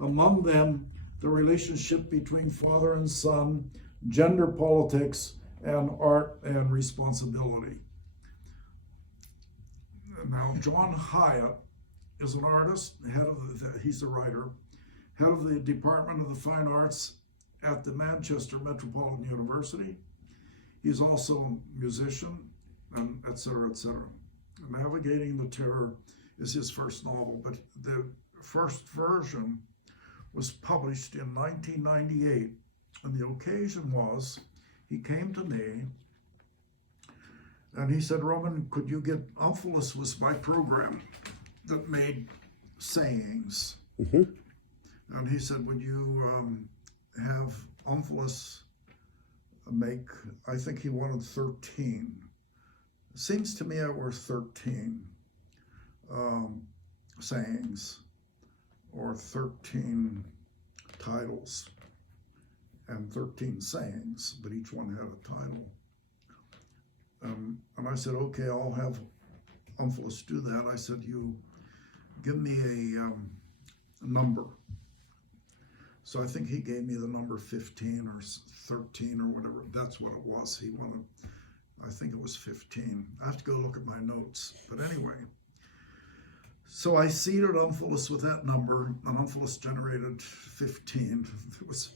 among them the relationship between father and son, gender politics, and art and responsibility. Now, John Hyatt is an artist, he's a writer, head of the Department of the Fine Arts at the Manchester Metropolitan University. He's also a musician, and et cetera, et cetera. Navigating the Terror is his first novel, but the first version was published in 1998. And the occasion was, he came to me and he said, Roman, could you get, Omphalos was my program that made sayings. Mm-hmm. And he said, would you have Omphalos make, I think he wanted 13. It seems to me it were 13 sayings or 13 titles and 13 sayings, but each one had a title. And I said, okay, I'll have Omphalos do that. I said, you give me a number. So I think he gave me the number 15 or 13 or whatever. That's what it was. He wanted, I think it was 15. I have to go look at my notes. But anyway, so I seeded Omphalos with that number, and Omphalos generated 15. It was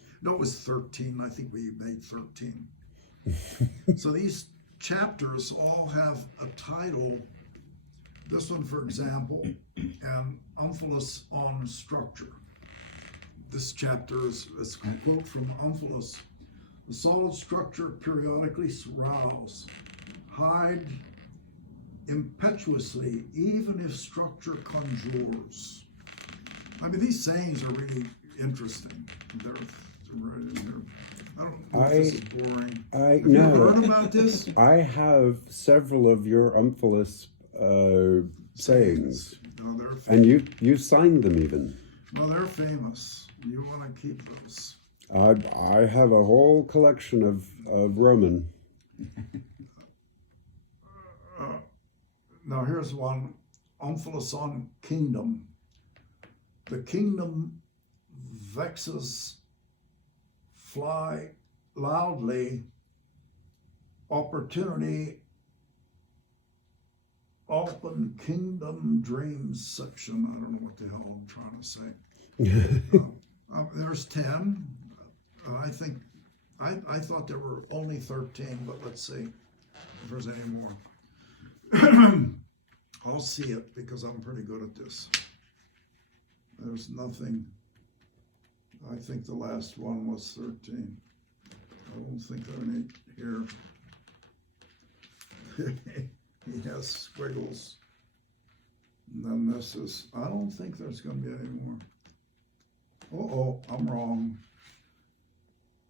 13. I think we made 13. So these chapters all have a title. This one, for example, and Omphalos on structure. This chapter is a quote from Omphalos. The solid structure periodically rouse, hide impetuously, even if structure conjures. I mean, these sayings are really interesting. They're I don't know if this is boring. Have you heard about this? I have several of your Omphalos sayings. No, they're famous. And you signed them even. No, they're famous. You want to keep those. I have a whole collection of Roman. Now here's one, Omphalos on kingdom. The kingdom vexes, fly loudly, opportunity, open kingdom dreams section. I don't know what the hell I'm trying to say. There's 10. I thought there were only 13, but let's see if there's any more. I'll see it because I'm pretty good at this. There's nothing. I think the last one was 13. I don't think there are any here. He has squiggles. And then this is, I don't think there's going to be any more. Uh-oh, I'm wrong.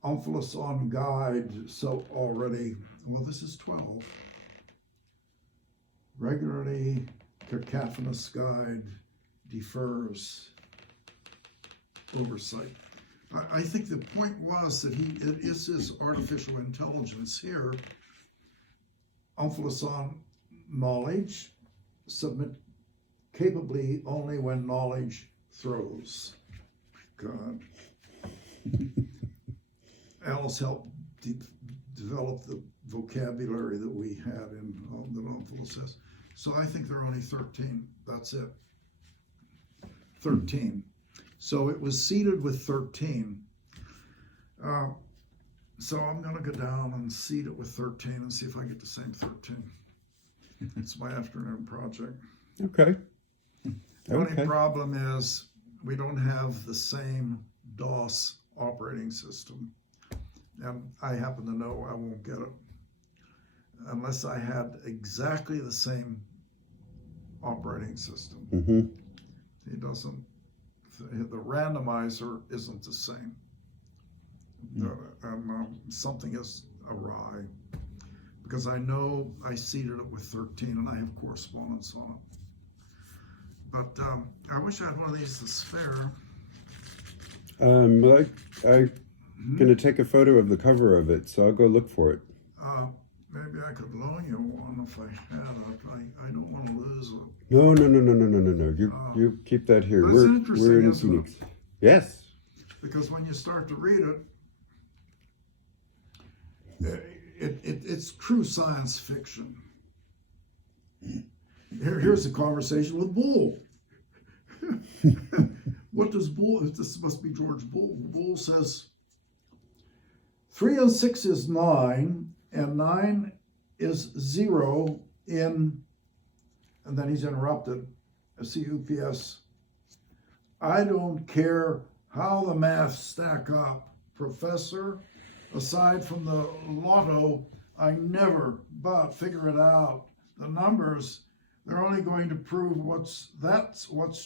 Omphalos on guide, so already, well, this is 12. Regularly cacophonous guide defers oversight. I think the point was that it is his artificial intelligence here. Omphalos on knowledge, submit capably only when knowledge throws. God. Alice helped develop the vocabulary that we had in that Omphalos says. So I think there are only 13. That's it. 13. So it was seeded with 13. So I'm going to go down and seed it with 13 and see if I get the same 13. It's my afternoon project. Okay. The only problem is we don't have the same DOS operating system. And I happen to know I won't get it unless I had exactly the same operating system. Mm-hmm. He doesn't, the randomizer isn't the same. And something is awry because I know I seeded it with 13 and I have correspondence on it. But I wish I had one of these to spare. I'm going to take a photo of the cover of it, so I'll go look for it. Maybe I could loan you one if I had it. I don't want to lose it. No. You keep that here. That's interesting, We're in isn't Phoenix. it? Yes. Because when you start to read it, it's true science fiction. Here's a conversation with Bull. What does Bull, this must be George Bull. Bull says, 3 and 6 is 9, and 9 is 0 in, and then he's interrupted, CUPS. I don't care how the math stack up, Professor. Aside from the lotto, I never but figure it out. The numbers, they're only going to prove what's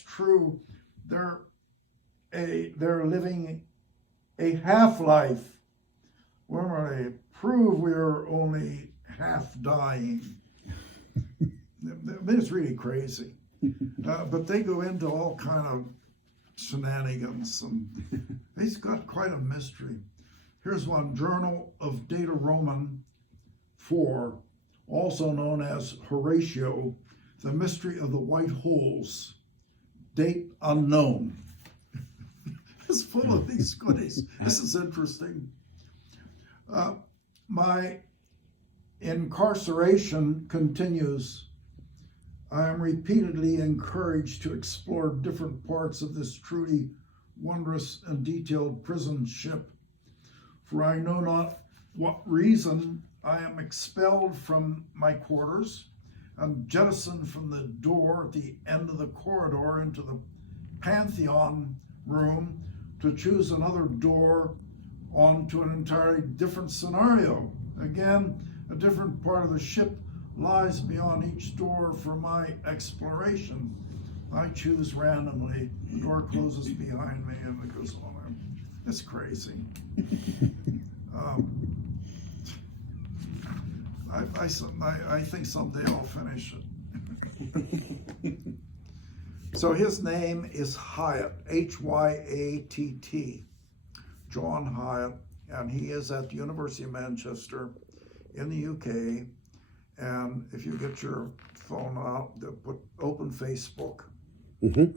true. They're living a half-life. When they prove we're only half dying. I mean, it's really crazy. But they go into all kind of shenanigans, and he's got quite a mystery. Here's one, Journal of Data Roman 4, also known as Horatio, The Mystery of the White Holes, date unknown. It's full of these goodies. This is interesting. My incarceration continues. I am repeatedly encouraged to explore different parts of this truly wondrous and detailed prison ship. For I know not what reason I am expelled from my quarters and jettisoned from the door at the end of the corridor into the Pantheon room to choose another door onto an entirely different scenario. Again, a different part of the ship lies beyond each door for my exploration. I choose randomly, the door closes behind me, and it goes on. It's crazy. I think someday I'll finish it. So his name is Hyatt, Hyatt, John Hyatt, and he is at the University of Manchester in the UK. And if you get your phone out, open Facebook. Mm-hmm.